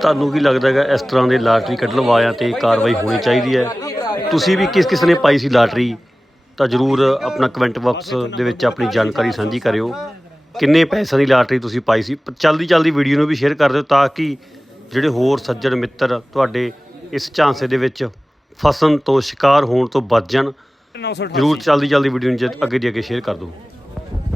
ਤੁਹਾਨੂੰ ਕੀ ਲੱਗਦਾ ਹੈਗਾ ਇਸ ਤਰ੍ਹਾਂ ਦੇ ਲਾਟਰੀ ਕੱਢਣ ਵਾਲਿਆਂ ਤੇ ਕਾਰਵਾਈ ਹੋਣੀ ਚਾਹੀਦੀ ਹੈ? ਤੁਸੀਂ ਵੀ ਕਿਸ ਕਿਸ ਨੇ ਪਾਈ ਸੀ ਲਾਟਰੀ? ਤਾਂ ਜਰੂਰ ਆਪਣਾ ਕਮੈਂਟ ਬਾਕਸ ਦੇ ਵਿੱਚ ਆਪਣੀ ਜਾਣਕਾਰੀ ਸਾਂਝੀ ਕਰਿਓ। ਕਿੰਨੇ ਪੈਸਿਆਂ ਦੀ ਲਾਟਰੀ ਤੁਸੀਂ ਪਾਈ ਸੀ? ਚਲਦੀ ਚਲਦੀ ਵੀਡੀਓ ਨੂੰ ਵੀ ਸ਼ੇਅਰ ਕਰ ਦਿਓ ਤਾਂ ਕਿ ਜਿਹੜੇ ਹੋਰ ਸੱਜਣ ਮਿੱਤਰ ਤੁਹਾਡੇ ਇਸ ਝਾਂਸੇ ਦੇ ਵਿੱਚ ਫਸਣ ਤੋਂ ਸ਼ਿਕਾਰ ਹੋਣ ਤੋਂ ਬਚ ਜਾਣ। ਜਰੂਰ ਚਲਦੀ ਚਲਦੀ ਵੀਡੀਓ ਨੂੰ ਜੇ ਅੱਗੇ ਦੀ ਅੱਗੇ ਸ਼ੇਅਰ ਕਰ ਦਿਓ।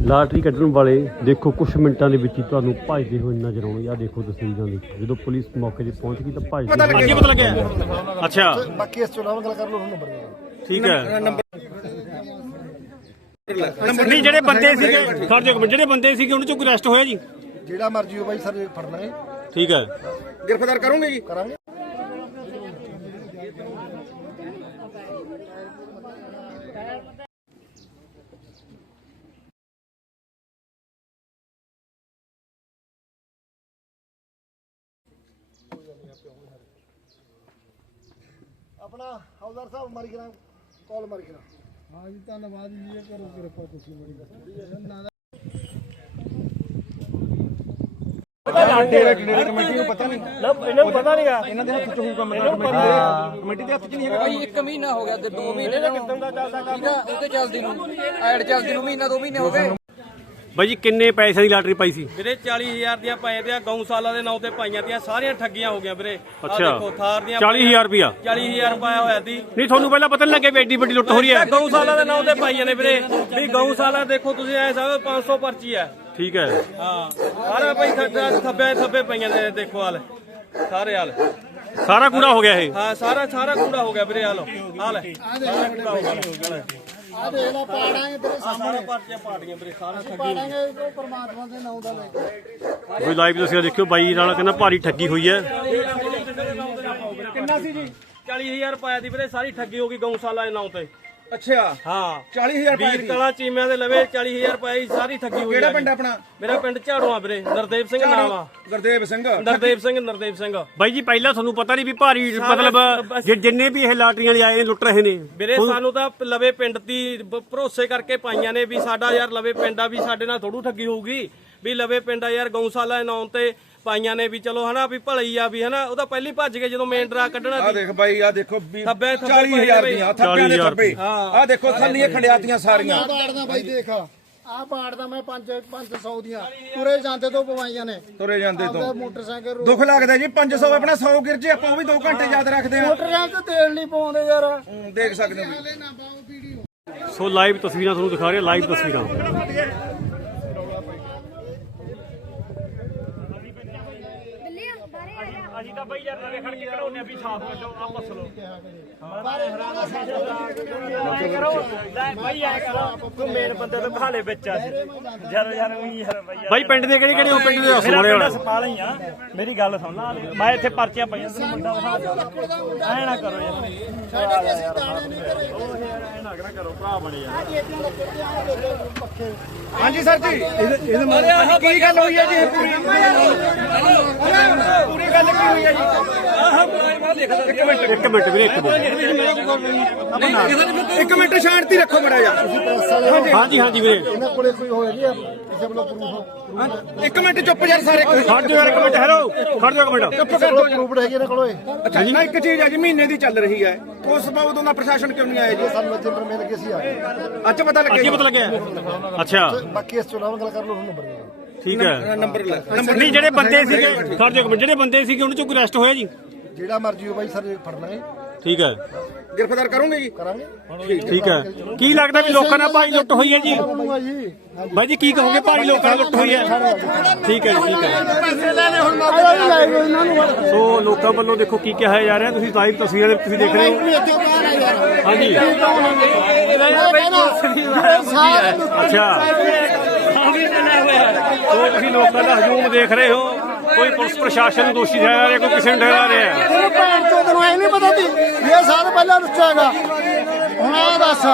ਲਾਟਰੀ ਕੱਢਣ ਵਾਲੇ ਦੇਖੋ ਕੁਝ ਮਿੰਟਾਂ ਦੇ ਵਿੱਚ ਹੀ ਤੁਹਾਨੂੰ ਭੱਜਦੇ ਹੋਏ ਨਜ਼ਰ ਆਉਣਗੇ। ਆ ਦੇਖੋ ਤਸਵੀਰਾਂ ਦੇਖੋ ਜਦੋਂ ਪੁਲਿਸ ਮੌਕੇ ਤੇ ਪਹੁੰਚ ਗਈ ਤਾਂ ਭੱਜਦੇ ਹੋਏ- ਕੀ ਪਤਾ ਲੱਗਿਆ। ਅੱਛਾ। ਬਾਕੀ ਇਸ ਤੋਂ ਇਲਾਵਾ ਗੱਲ ਕਰ ਲਓ ਹੁਣ ਨੰਬਰ ਦੇ ਠੀਕ ਹੈ। ਨਹੀਂ ਜਿਹੜੇ ਬੰਦੇ ਸੀਗੇ ਖੜ ਜਾਓ ਇੱਕ ਮਿੰਟ, ਜਿਹੜੇ ਬੰਦੇ ਸੀਗੇ ਉਹਨਾਂ ਚੋਂ ਕੋਈ ਅਰੈਸਟ ਹੋਇਆ ਜੀ? ਜਿਹੜਾ ਮਰਜ਼ੀ ਹੋ ਬਾਈ ਸਰ ਫੜਨਾ ਹੈ। ਠੀਕ ਹੈ। ਗ੍ਰਿਫਤਾਰ ਕਰੋਗੇ ਜੀ? ਕਰਾਂਗੇ। ਆਪਣਾ ਹੌਲਦਾਰ ਸਾਹਿਬ ਮਾਰੀ ਕਰਾਂ ਕਾਲ ਮਾਰੀ ਕਰਾਂ। ਹਾਂ ਜੀ ਧੰਨਵਾਦ ਜੀ ਇਹ ਕਰੋ ਕਿਰਪਾ ਤੁਸੀਂ ਬੜੀ ਨਾ ਭਾਈ ਇੱਕ ਮਹੀਨਾ ਹੋ ਗਿਆ ਤੇ 2 ਮਹੀਨੇ ਨੂੰ ਠੀਕ ਆ ਉਹਦੇ ਚੱਲਦੀ ਨੂੰ ਐਡ ਚੱਲਦੀ ਨੂੰ ਮਹੀਨਾ 2 ਮਹੀਨੇ ਹੋ ਗਏ। ਬਾਈ ਜੀ ਕਿੰਨੇ ਪੈਸਿਆਂ ਦੀ ਲਾਟਰੀ ਪਾਈ ਸੀ? ਵੀਰੇ 40000 ਦੀਆਂ ਪਾਏ ਦੀਆਂ ਗਊਸ਼ਾਲਾ ਦੇ ਨਾਂ ਤੇ ਪਾਈਆਂ ਦੀਆਂ ਸਾਰੀਆਂ ਠੱਗੀਆਂ ਹੋ ਗਈਆਂ ਵੀਰੇ। ਆਹ ਅੱਛਾ। ਦੇਖੋ ਥਾਰ ਦੀਆਂ 40000 ਰੁਪਿਆ 40000 ਪਾਇਆ ਹੋਇਆ ਸੀ। ਨਹੀਂ ਤੁਹਾਨੂੰ ਪਹਿਲਾਂ ਪਤਾ ਨਹੀਂ ਲੱਗਿਆ ਵੀ ਐਡੀ ਵੱਡੀ ਲੁੱਟ ਹੋ ਰਹੀ ਹੈ। ਗਊਸ਼ਾਲਾ ਦੇ ਨਾਂ ਤੇ ਪਾਈਆਂ ਨੇ ਵੀਰੇ। ਵੀ ਗਊਸ਼ਾਲਾ ਦੇਖੋ ਤੁਸੀਂ ਐ ਸਮਝੋ 500 ਪਰਚੀ ਹੈ। ਠੀਕ ਹੈ। ਹਾਂ ਸਾਰਾ ਭਾਈ ਥੱਬੇ ਥੱਬੇ ਥੱਬੇ ਪਈਆਂ ਨੇ ਦੇਖੋ ਹਾਲ। ਸਾਰੇ ਹਾਲ। ਸਾਰਾ ਕੂੜਾ ਹੋ ਗਿਆ ਇਹ। ਹਾਂ ਸਾਰਾ ਸਾਰਾ ਕੂੜਾ ਹੋ ਗਿਆ ਵੀਰੇ ਹਾਲ। ਹਾਲ। ਸਾਰਾ ਕੂੜਾ ਹੋ ਗਿਆ ਆ ਦੇਖ ਲੈ ਪਾੜਾਂਗੇ ਤੇਰੇ ਆਹ ਸਾਰਾ ਪਰਚੀਆਂ ਪਾਟੀਆਂ ਵੀਰੇ ਸਾਰਾ ਠੱਗੀ ਪਾੜਾਂਗੇ ਉਹ ਪਰਮਾਤਮਾ ਦੇ ਨਾਮ ਦਾ ਲੈ ਕੇ। ਕੋਈ ਲਾਈਵ ਤੁਸੀਂ ਦੇਖਿਓ ਬਾਈ ਨਾਲ ਕਹਿੰਦਾ ਭਾਰੀ ਠੱਗੀ ਹੋਈ ਹੈ। ਕਿੰਨਾ ਸੀ ਜੀ? 40000 ਪਾਇਆ ਦੀ ਵੀਰੇ ਸਾਰੀ ਠੱਗੀ ਹੋ ਗਈ ਗਊਸ਼ਾਲਾ ਦੇ ਨਾਂ ਤੇ। ਅੱਛਾ। ਹਾਂ। 40000 ਰੁਪਏ ਵੀਰ ਕਲਾ ਚੀਮਿਆਂ ਦੇ ਲਵੇ 40000 ਪਾਈ ਸਾਰੀ ਠੱਗੀ ਹੋਈ ਕਿਹੜਾ ਆ ਪਿੰਡ ਜੀ। ਆਪਣਾ? ਮੇਰਾ ਪਿੰਡ ਝਾੜੂਆਂ ਵੀਰੇ ਨਰਦੇਵ ਸਿੰਘ ਨਾਮ ਆ। ਗੁਰਦੇਵ ਸਿੰਘ। ਨਰਦੇਵ ਸਿੰਘ ਨਰਦੇਵ ਸਿੰਘ। ਬਾਈ ਜੀ ਪਹਿਲਾਂ ਤੁਹਾਨੂੰ ਪਤਾ ਨਹੀਂ ਵੀ ਭਾਰੀ ਮਤਲਬ ਜਿ- ਜਿੰਨੇ ਵੀ ਇਹ ਲਾਟਰੀਆਂ ਲਈ ਆਏ ਨੇ ਲੁੱਟ ਰਹੇ ਨੇ। ਵੀਰੇ ਸਾਨੂੰ ਤਾਂ ਲਵੇ ਪਿੰਡ ਦੀ ਬ- ਭਰੋਸੇ ਕਰਕੇ ਪਾਈਆਂ ਨੇ ਵੀ ਸਾਡਾ ਯਾਰ ਲਵੇ ਪਿੰਡ ਆ ਵੀ ਸਾਡੇ ਨਾਲ ਥੋੜੂ ਠੱਗੀ ਹੋਊਗੀ। ਵੀ ਲਵੇ ਪਿੰਡ ਆ ਯਾਰ ਗਊਸ਼ਾਲਾ ਦੇ ਨਾਂ ਤੇ ਪਾਈਆਂ ਨੇ ਵੀ ਚਲੋ ਹਨਾ ਵੀ ਭਲਈ ਆ ਵੀ ਹਨਾ ਉਹ ਤਾਂ ਪਹਿਲੀ ਭੱਜ ਗਏ ਜਦੋਂ ਮੇਨ ਡਰਾ ਕੱਢਣਾ ਆ ਦੇਖ ਬਾਈ ਆ ਦੇਖੋ ਵੀ ਥੱਬੇ- ਥੱਬੇ 40000 ਪਏ ਦੀਆਂ ਥੱਬਿਆਂ ਦੇ 40,000 ਥੱਬੇ। ਆ ਦੇਖੋ ਥੱਲੀਆਂ ਖੰਡਿਆਤੀਆਂ ਸਾਰੀਆਂ। ਆ ਬਾੜਦਾ ਬਾਈ ਦੇਖ ਆ ਬਾੜਦਾ ਮੈਂ 5 500 ਦੀਆਂ। ਤੁਰੇ ਜਾਂਦੇ ਤੋਂ ਪਵਾਈਆਂ ਨੇ। ਤੁਰੇ ਜਾਂਦੇ ਤੋਂ। ਮੋਟਰਸਾਈਕਲ ਦੁੱਖ ਲੱਗਦਾ ਜੀ 500 ਆਪਣਾ 100 ਗਿਰ ਜੇ ਆਪਾਂ ਉਹ ਵੀ 2 ਘੰਟੇ ਯਾਦ ਰੱਖਦੇ ਆ ਮੋਟਰਸਾਈਕਲ ਤੇ ਤੇਲ ਨਹੀਂ ਪਾਉਂਦੇ ਯਾਰ। ਦੇਖ ਸਕਦੇ ਹੋ। ਸੋ ਲਾਈਵ ਤਸਵੀਰਾਂ ਤੁਹਾਨੂੰ ਦਿਖਾ ਰਹੇ ਲਾਈਵ ਤਸਵੀਰਾਂ। ਬਾਈ ਯਾਰ ਨਵੇਂ ਖੜ ਕੇ ਕਢਾਉਨੇ ਆ ਵੀ ਸਾਫ਼ ਕੱਢੋ ਆ ਪਸਲੋ ਬਾਈ ਪਿੰਡ ਦੇ ਕਿਹੜੇ ਕਿਹੜੇ ਪਿੰਡ ਦੇ ਸੋਹਣੇ ਵਾਲਾ ਸਪਾਲ ਹੀ ਆ। ਮੇਰੀ ਗੱਲ ਸੁਣ ਲਾ ਮੈਂ ਇੱਥੇ ਪਰਚੀਆਂ ਪਈਆਂ ਤੈਨੂੰ ਮੁੰਡਾ ਵਿਖਾ ਐ ਨਾ ਕਰੋ ਯਾਰ। ਸਾਡੇ ਵੀ ਅਸੀਂ ਦਾਣੇ ਨਹੀਂ ਕਰੇ ਪੱਖੇ। ਹਾਂਜੀ ਸਰ ਜੀ। ਇਹਦੇ ਕੀ ਗੱਲ ਹੋਈ ਹੈ ਜੀ? ਪੂਰੀ ਗੱਲ ਕੀ ਹੋਈ ਹੈ ਜੀ? ਇੱਕ ਮਿੰਟ ਇੱਕ ਮਿੰਟ ਵੀਰੇ ਇੱਕ ਮਿੰਟ। ਇੱਕ ਮਿੰਟ ਸ਼ਾਂਤੀ ਰੱਖੋ ਮੜਾ ਜਾ ਹਾਂਜੀ ਹਾਂਜੀ ਵੀਰੇ। ਇਹਨਾਂ ਕੋਲੇ ਕੋਈ ਹੋਇਆ ਜੀ ਕਿਸੇ ਵੱਲੋਂ ਪ੍ਰੂਫ ਇੱਕ ਮਿੰਟ ਚੁੱਪ ਯਾਰ ਸਾਰੇ। ਕੋਈ ਖੜ ਜਾਓ ਯਾਰ ਇੱਕ ਮਿੰਟ ਹੈਰੋ ਖੜ ਜਾਓ ਇੱਕ ਮਿੰਟ। ਚੁੱਪ ਕਰ ਦੋ ਪ੍ਰੂਫ ਹੈਗੇ ਇਹਨਾਂ ਕੋਲੇ। ਅੱਛਾ ਜੀ ਨਾ ਇੱਕ ਚੀਜ਼ ਹੈ ਜੀ ਮਹੀਨੇ ਦੀ ਚੱਲ ਰਹੀ ਹੈ। ਉਸ ਬਾਬਤ ਦਾ ਪ੍ਰਸ਼ਾਸਨ ਕਿਉਂ ਨਹੀਂ ਆਇਆ ਜੀ? ਸਾਨੂੰ ਇੱਥੇ ਪਰ ਮਿਲ ਕੇ ਸੀ ਆ ਅੱਜ ਪਤਾ ਲੱਗਿਆ ਪਤਾ ਲੱਗਿਆ। ਅੱਛਾ। ਬਾਕੀ ਇਸ ਤੋਂ ਇਲਾਵਾ ਗੱਲ ਕਰ ਲਓ ਹੁਣ ਨੰਬਰ ਠੀਕ ਹੈ। ਨੰਬਰ ਲੈ। ਨਹੀਂ ਜਿਹੜੇ ਬੰਦੇ ਸੀਗੇ ਖੜ ਜਾਓ ਜਿਹੜੇ ਬੰਦੇ ਸੀਗੇ ਉਹਨਾਂ ਚੋਂ ਕੋਈ ਅਰੈਸਟ ਹੋਇਆ ਜੀ? ਜਿਹੜਾ ਮਰਜ਼ੀ ਹੋ ਬਾਈ ਸਰ ਫੜਨਾ ਹੈ ਠੀਕ ਹੈ। ਗ੍ਰਿਫਤਾਰ ਕਰੋਗੇ ਜੀ? ਕਰਾਂਗੇ। ਠੀਕ ਹੈ। ਕੀ ਲੱਗਦਾ ਵੀ ਲੋਕਾਂ ਨਾਲ ਭਾਰੀ ਲੁੱਟ ਹੋਈ ਹੈ ਜੀ? ਬਾਈ ਜੀ ਕੀ ਕਹੋਗੇ? ਭਾਰੀ ਲੋਕਾਂ ਨਾਲ ਲੁੱਟ ਹੋਈ ਹੈ। ਠੀਕ ਹੈ ਜੀ ਠੀਕ ਹੈ। ਸੋ ਲੋਕਾਂ ਵੱਲੋਂ ਦੇਖੋ ਕੀ ਕਿਹਾ ਜਾ ਰਿਹਾ। ਤੁਸੀਂ ਲਾਈਵ ਤਸਵੀਰਾਂ ਦੇ ਤੁਸੀਂ ਦੇਖ ਰਹੇ ਹੋ। ਹਾਂਜੀ। ਅੱਛਾ। ਸੋ ਤੁਸੀਂ ਲੋਕਾਂ ਦਾ ਹਜੂਮ ਦੇਖ ਰਹੇ ਹੋ, ਕੋਈ ਪੁਲਿਸ ਪ੍ਰਸ਼ਾਸਨ ਨੂੰ ਦੋਸ਼ੀ ਠਹਿਰਾ ਰਿਹਾ, ਕੋਈ ਕਿਸੇ ਨੂੰ ਠਹਿਰਾ ਰਿਹਾ। ਤੈਨੂੰ ਭੈਣ ਚੋਦ ਨੂੰ ਐ ਨਹੀਂ ਪਤਾ ਸੀ ਇਹ ਸਾਲ ਪਹਿਲਾਂ ਰੁੱਚਾਗਾ ਹੁਣ ਆ ਦੱਸ।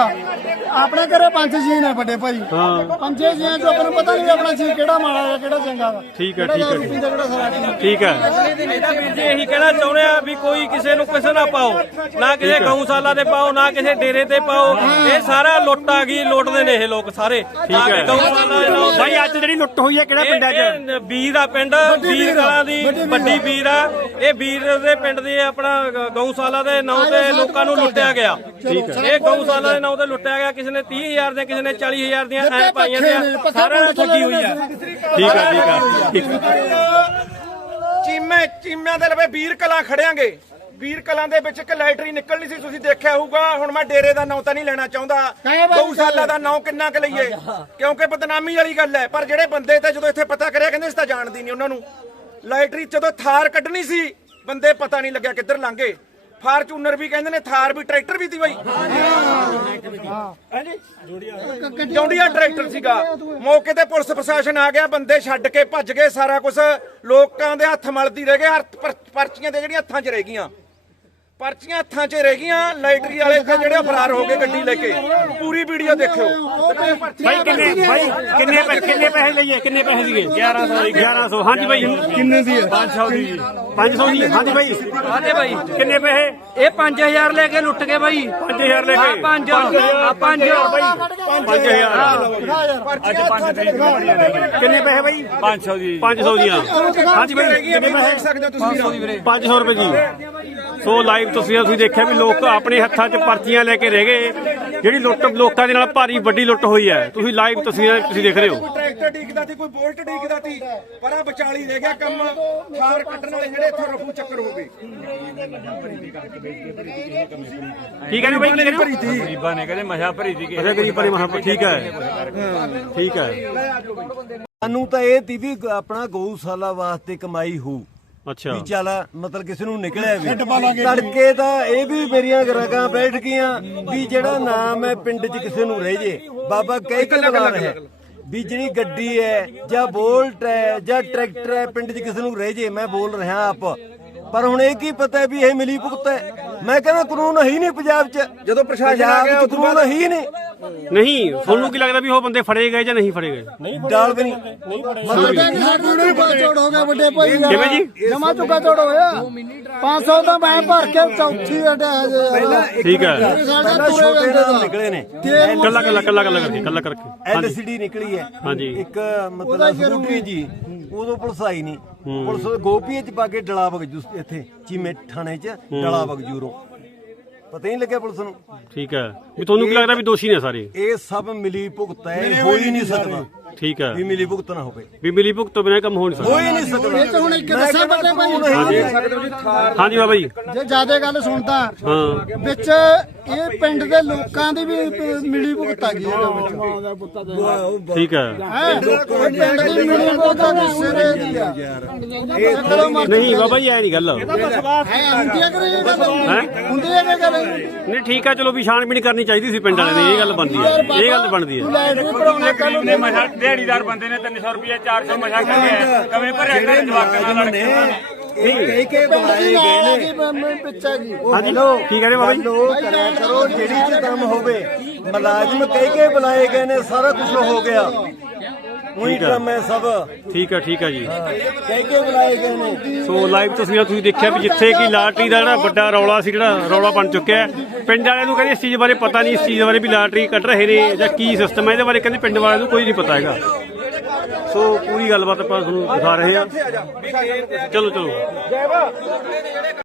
ਆਪਣੇ ਘਰੇ ਪੰਜ ਜੀ ਨੇ ਵੱਡੇ ਭਾਈ। ਹਾਂ। ਪੰਜੇ ਜੀਆਂ ਚੋਂ ਆਪਾਂ ਨੂੰ ਪਤਾ ਨਹੀਂ ਆਪਣਾ ਜੀ ਕਿਹੜਾ ਮਾੜਾ ਹੈ ਕਿਹੜਾ ਚੰਗਾ ਵਾ। ਠੀਕ ਹੈ, ਠੀਕ ਹੈ। ਠੀਕ ਹੈ। ਦੇ ਇਹਦਾ ਵੀਰ ਜੀ ਇਹੀ ਕਹਿਣਾ ਚਾਹੁੰਦੇ ਆ ਵੀ ਕੋਈ ਕਿਸੇ ਨੂੰ ਕਿਸੇ ਨਾ ਪਾਓ। ਨਾ ਕਿਸੇ ਗਊਸ਼ਾਲਾ ਤੇ ਪਾਓ ਨਾ ਕਿਸੇ ਡੇਰੇ ਤੇ ਪਾਓ। ਇਹ ਸਾਰਾ ਲੁੱਟ ਆ ਗਈ ਲੁੱਟਦੇ ਨੇ ਇਹ ਲੋਕ ਸਾਰੇ। ਹੈ। ਗਊਸ਼ਾਲਾ ਦੇ ਨਾਮ ਤੇ- ਬਾਈ ਅੱਜ ਜਿਹੜੀ ਲੁੱਟ ਹੋਈ ਹੈ ਕਿਹੜਾ ਪਿੰਡ ਹੈ ਅੱਜ? ਇਹ ਵੀਰ ਆ ਪਿੰਡ ਵੀਰ ਕਲਾਂ ਦੀ ਵੱਡੀ ਵੀਰ ਆ। ਇਹ ਵੀਰ ਦੇ ਪਿੰਡ ਦੇ ਆਪਣਾ ਗਊਸ਼ਾਲਾ ਦੇ ਨਾਂ ਤੇ ਲੋਕਾਂ ਨੂੰ ਲੁੱਟਿਆ ਗਿਆ। ਇਹ ਗਊਸ਼ਾਲਾ ਦੇ ਨਾਂ ਤੇ ਲੁੱਟਿਆ ਗਿਆ ਕਿਸੇ ਨੇ 30000 ਦੀਆਂ ਕਿਸੇ ਨੇ 40000 ਦੀਆਂ ਐ ਪਾਈਆਂ ਦੀਆਂ ਸਾਰਿਆਂ ਨੇ ਠੱਗੀ ਹੋਈ ਆ। ਠੀਕ ਹੈ ਠੀਕ ਹੈ ਚੀਮੇ ਚੀਮਿਆਂ ਦੇ ਲਵੇ ਵੀਰ ਕਲਾਂ ਖੜਿਆਂਗੇ। ਵੀਰ ਕਲਾਂ ਦੇ ਵਿੱਚ ਇੱਕ ਲਾਈਟਰੀ ਨਿਕਲਣੀ ਸੀ ਤੁਸੀਂ ਦੇਖਿਆ ਹੋਊਗਾ। ਹੁਣ ਮੈਂ ਡੇਰੇ ਦਾ ਨਾਂ ਤਾਂ ਨਹੀਂ ਲੈਣਾ ਚਾਹੁੰਦਾ। ਗਊਸ਼ਾਲਾ ਦਾ ਨਾਂ ਕਿੰਨਾ ਕੁ ਲਈਏ? ਕਿਉਂਕਿ ਬਦਨਾਮੀ ਵਾਲੀ ਗੱਲ ਹੈ। ਪਰ ਜਿਹੜੇ ਬੰਦੇ ਤੇ ਜਦੋਂ ਇੱਥੇ ਪਤਾ ਕਰਿਆ ਕਹਿੰਦੇ ਇਸ ਤਾਂ ਜਾਣਦੀ ਨਹੀਂ ਉਹਨਾਂ ਨੂੰ। ਲਾਈਟਰੀ ਜਦੋਂ ਥਾਰ ਕੱਢਣੀ ਸੀ ਬੰਦੇ ਪਤਾ ਨਹੀਂ ਲੱਗਿਆ ਕਿੱਧਰ ਲੰਘੇ। ਫਾਰਚੂਨਰ ਵੀ ਕਹਿੰਦੇ ਨੇ ਥਾਰ ਵੀ ਟਰੈਕਟਰ ਵੀ ਸੀ ਬਾਈ। ਜੌਂਡੀਆ ਟਰੈਕਟਰ ਸੀਗਾ। ਮੌਕੇ ਤੇ ਪੁਲਿਸ ਪ੍ਰਸ਼ਾਸਨ ਆ ਗਿਆ ਬੰਦੇ ਛੱਡ ਕੇ ਭੱਜ ਗਏ ਸਾਰਾ ਕੁਝ ਲੋਕਾਂ ਦੇ ਹੱਥ ਮਲਦੀ ਰਹਿ ਗਏ ਪਰ- ਪਰਚੀਆਂ ਤੇ ਜਿਹੜੀਆਂ ਹੱਥਾਂ 'ਚ ਰਹਿ ਗਈਆਂ। ਪਰਚੀਆਂ ਹੱਥਾਂ 'ਚ ਰਹਿ ਗਈਆਂ ਲਾਈਟਰੀ ਵਾਲੇ ਤੇ ਜਿਹੜੇ ਫਰਾਰ ਹੋ ਗਏ ਗੱਡੀ ਲੈ ਕੇ। ਪੂਰੀ ਵੀਡੀਓ ਦੇਖਿਓ। ਬਾਈ ਕਿੰਨੇ ਬਾਈ ਕਿੰਨੇ ਪੈਸੇ ਕਿੰਨੇ ਪੈਸੇ ਲਈਏ? ਕਿੰਨੇ ਪੈਸੇ ਸੀਗੇ? 1100 1100 ਹਾਂਜੀ ਬਾਈ। ਕਿੰਨੇ ਦੀ ਹੈ? 500 ਦੀ। 500 ਦੀ ਹਾਂਜੀ ਬਾਈ। ਆਦੇ ਬਾਈ। ਕਿੰਨੇ ਪੈਸੇ? ਇਹ 5000 ਲੈ ਕੇ ਲੁੱਟ ਗਏ ਬਾਈ। 5000 ਲੈ ਆ ਕੇ ਪੰਜ। ਆ ਪੰਜ। 5000 ਕਿੰਨੇ ਪੈਸੇ ਬਾਈ? 500 ਦੀ। 500 ਦੀਆਂ। ਹਾਂਜੀ ਬਾਈ। ਕਿੰਨੇ ਪੈਸੇ? ਦੇਖ ਸਕਦੇ ਹੋ ਤੁਸੀਂ 500 ਰੁਪਏ ਜੀ ਸੋ ਲਾਈਵ ਤੁਸੀਂ ਤੁਸੀਂ ਦੇਖਿਆ ਵੀ ਲੋਕ ਆਪਣੇ ਹੱਥਾਂ 'ਚ ਪਰਚੀਆਂ ਲੈ ਕੇ ਰਹਿ ਗਏ। ਜਿਹੜੀ ਲੁੱਟ ਲੋਕਾਂ ਦੇ ਨਾਲ ਭਾਰੀ ਵੱਡੀ ਲੁੱਟ ਹੋਈ ਹੈ। ਤੁਸੀਂ ਲਾਈਵ ਤਸਵੀਰਾਂ ਤੁਸੀਂ ਦੇਖ ਰਹੇ ਹੋ। ਕੋਈ ਟਰੈਕਟਰ ਡੀਕਦਾ ਸੀ ਕੋਈ ਬੋਲਟ ਡੀਕਦਾ ਸੀ ਪਰ ਆ ਵਿਚਾਲੀ ਰਹਿ ਗਿਆ ਕੰਮ। ਥਾਰ ਕੱਢਣ ਵਾਲੇ ਜਿਹੜੇ ਇੱਥੇ ਰਫੂ ਚੱਕਰ ਹੋ ਗਏ। ਕੀ ਕਹਿੰਦੇ ਬਾਈ ਕੀ ਕਹਿੰਦੇ? ਹੋ? ਗਰੀਬਾਂ ਨੇ ਕਹਿੰਦੇ ਮਸ਼ਾ ਭਰੀ ਦੀ ਅੱਛਾ ਗਰੀਬਾਂ ਦੀ ਮਹਾਂ ਠੀਕ ਹੈ। ਠੀਕ ਹੈ। ਸਾਨੂੰ ਤਾਂ ਇਹ ਤੀ ਵੀ ਆਪਣਾ ਗਊਸ਼ਾਲਾ ਵਾਸਤੇ ਕਮਾਈ ਹੋ ਅੱਛਾ। ਵੀ ਚੱਲ ਮਤਲਬ ਕਿਸੇ ਨੂੰ ਨਿਕਲਿਆ ਵੀ। ਤੜਕੇ ਤਾਂ ਇਹ ਵੀ ਮੇਰੀਆਂ ਗਰਾਕਾਂ ਬੈਠ ਗਈਆਂ ਵੀ ਜਿਹੜਾ ਨਾਮ ਹੈ ਪਿੰਡ 'ਚ ਕਿਸੇ ਨੂੰ ਰਹਿ ਜੇ। ਬਾਬਾ ਕਹਿ ਕੇ ਬੁਲਾ ਰਿਹਾ। ਵੀ ਜਿਹੜੀ ਗੱਡੀ ਹੈ ਜਾਂ ਬੋਲਟ ਹੈ ਜਾਂ ਟਰੈਕਟਰ ਹੈ ਪਿੰਡ 'ਚ ਕਿਸੇ ਨੂੰ ਰਹਿ ਜੇ ਮੈਂ ਬੋਲ ਰਿਹਾ ਆਪ। ਪਰ ਹੁਣ ਇਹ ਕੀ ਪਤਾ ਵੀ ਇਹ ਮਿਲੀ ਭੁਗਤ ਹੈ? ਮੈਂ ਕਹਿੰਦਾ ਕਾਨੂੰਨ ਹੈ ਹੀ ਨਹੀਂ ਪੰਜਾਬ 'ਚ। ਜਦੋਂ ਪ੍ਰਸ਼ਾਸਨ ਆ ਗਿਆ ਕਾਨੂੰਨ ਹੈ ਹੀ ਨਹੀਂ। ਨਹੀਂ ਤੁਹਾਨੂੰ ਕੀ ਲੱਗਦਾ ਵੀ ਉਹ ਬੰਦੇ ਫੜੇ ਗਏ ਜਾਂ ਨਹੀਂ ਫੜੇ ਗਏ? ਡਾਲ ਵੀ ਨਹੀਂ ਮਤਲਬ ਸਾਡੇ ਨੂੰ ਬਾਚੋੜ ਹੋ ਗਿਆ ਵੱਡੇ ਭਾਈ ਕਿਵੇਂ ਜੀ? ਜਮਾ ਚੁੱਕਾ ਚੋੜ ਹੋਇਆ। 500 ਤਾਂ ਮੈਂ ਭਰ ਕੇ ਚੌਥੀ ਅੜਿਆ ਹਜੇ ਠੀਕ ਹੈ। ਪਹਿਲਾਂ ਛੋਟੇ ਨਾਮ ਨਿਕਲੇ ਨੇ। ਕੱਲਾ ਕੱਲਾ ਕੱਲਾ ਕੱਲਾ ਕਰਕੇ ਕੱਲਾ ਕਰਕੇ। ਹਾਂਜੀ। ਐਲਸੀਡੀ ਨਿਕਲੀ ਹੈ। ਹਾਂਜੀ। ਇੱਕ ਮਤਲਬ ਸਕੂਟਰੀ ਜੀ ਉਦੋਂ ਪੁਲਿਸ ਆਈ ਨਹੀਂ। ਪੁਲਿਸ ਗੋਪੀਏ ਚ ਪਾ ਕੇ ਡਲਾ ਵਗਜੂ ਇੱਥੇ ਚੀਮੇ ਥਾਣੇ ਚ ਡਲਾ ਵਗਜੂ ਉਰੋਂ ਪਤਾ ਹੀ ਨਹੀਂ ਲੱਗਿਆ ਪੁਲਿਸ ਨੂੰ। ਠੀਕ ਹੈ। ਵੀ ਤੁਹਾਨੂੰ ਕੀ ਲੱਗਦਾ ਵੀ ਦੋਸ਼ੀ ਨੇ ਸਾਰੇ? ਇਹ ਸਭ ਮਿਲੀ ਭੁਗਤ ਹੈ ਹੋ ਹੀ ਨਹੀਂ ਸਕਦਾ। ਠੀਕ ਹੈ। ਵੀ ਮਿਲੀ ਭੁਗਤ ਨਾ ਹੋਵੇ। ਵੀ ਮਿਲੀ ਭੁਗਤ ਤੋਂ ਬਿਨਾਂ ਇਹ ਕੰਮ ਹੋ ਨਹੀਂ ਹੋ ਸਕਦਾ। ਹੀ ਨਹੀਂ ਸਕਦਾ। ਇਹ ਚ ਹੁਣ ਇੱਕ ਮੈਂ ਦੱਸਾਂ ਕਹਿੰਦਾ ਵੱਡੇ ਭਾਈ। ਹੈ ਹੀ। ਹਾਂਜੀ। ਬਾਬਾ ਜੀ ਜੇ ਜ਼ਿਆਦਾ ਗੱਲ ਸੁਣਦਾ ਹਾਂ। ਵਿੱਚ ਇਹ ਪਿੰਡ ਦੇ ਲੋਕਾਂ ਦੀ ਵੀ ਮਿਲੀ ਭੁਗਤ ਆ ਗਈ ਇਹਦੇ ਵਿੱਚ। ਠੀਕ ਹੈ। ਹੈਂ? ਇਹ ਪਿੰਡ ਦੀ ਮਿਲੀ ਭੁਗਤ ਆ ਗਈ ਸਿਰੇ ਦੀ ਆ। ਨਹੀਂ ਬਾਬਾ ਜੀ ਐ ਨਹੀਂ ਗੱਲ। ਹੈ ਹੁੰਦੀ ਨਹੀਂ? ਇਹ ਗੱਲ? ਹੈਂ? ਹੁੰਦੀ ਹੈ ਕਿ ਗੱਲ ਨਹੀਂ ਠੀਕ ਹੈ ਚਲੋ ਵੀ ਛਾਣਬੀਣ ਕਰਨੀ ਚਾਹੀਦੀ ਸੀ ਪਿੰਡ ਵਾਲੇ ਨੇ ਇਹ ਗੱਲ ਬਣਦੀ ਹੈ ਇਹ ਗੱਲ ਬਣਦੀ ਹੈ ਲਾਈਟ ਵੀ ਭਰਾਉਣਾ ਕੱਲ ਨੇ। ਮਸ਼ਾ ਦਿਹਾੜੀਦਾਰ ਬੰਦੇ ਨੇ 300 ਰੁਪਏ 400 ਮਸ਼ਾ ਕਰਦੇ ਕਵੇਂ ਭਰਿਆ ਕਰ ਜਵਾਕਾਂ ਨਾਲ ਲੜ ਕੇ ਇਹ ਕਹਿ ਕੇ ਪਿੰਡ ਬੁਲਾਏ ਦੀ ਗਏ ਨਾਲ ਆ ਨੇ। ਗਈ ਮੈਂ- ਮੈਂ ਪਿੱਛੇ ਗਈ ਹਾਂਜੀ ਕੀ ਕਹਿੰਦੇ ਬਾਬਾ ਜੀ? ਲੋ ਕਰਿਆ ਕਰੋ ਜਿਹੜੀ ਚ ਦਮ ਹੋਵੇ। ਮੁਲਾਜ਼ਮ ਕਹਿ ਕੇ ਬੁਲਾਏ ਗਏ ਨੇ ਸਾਰਾ ਕੁਝ ਹੋ ਗਿਆ। ਉਹੀ ਡਰਮ ਹੈ ਸਭ। ਠੀਕ ਹੈ ਠੀਕ ਹੈ ਜੀ। ਕਹਿ ਕੇ ਬੁਲਾਏ ਗਏ ਨੇ। ਸੋ ਲਾਈਵ ਤਸਵੀਰਾਂ ਤੁਸੀਂ ਦੇਖਿਆ ਵੀ ਜਿੱਥੇ ਕਿ ਲਾਟਰੀ ਦਾ ਜਿਹੜਾ ਵੱਡਾ ਰੌਲਾ ਸੀ ਜਿਹੜਾ ਰੌਲਾ ਬਣ ਚੁੱਕਿਆ ਹੈ। ਪਿੰਡ ਵਾਲਿਆਂ ਨੂੰ ਕਹਿੰਦੇ ਇਸ ਚੀਜ਼ ਬਾਰੇ ਪਤਾ ਨਹੀਂ ਇਸ ਚੀਜ਼ ਬਾਰੇ ਵੀ ਲਾਟਰੀ ਕੱਢ ਰਹੇ ਨੇ ਜਾਂ ਕੀ ਸਿਸਟਮ ਹੈ ਇਹਦੇ ਬਾਰੇ ਕਹਿੰਦੇ ਪਿੰਡ ਵਾਲਿਆਂ ਨੂੰ ਕੋਈ ਨਹੀਂ ਪਤਾ ਹੈਗਾ। ਸੋ ਪੂਰੀ ਗੱਲਬਾਤ ਆਪਾਂ ਤੁਹਾਨੂੰ ਦਿਖਾ ਰਹੇ ਹਾਂ। ਚਲੋ ਚਲੋ।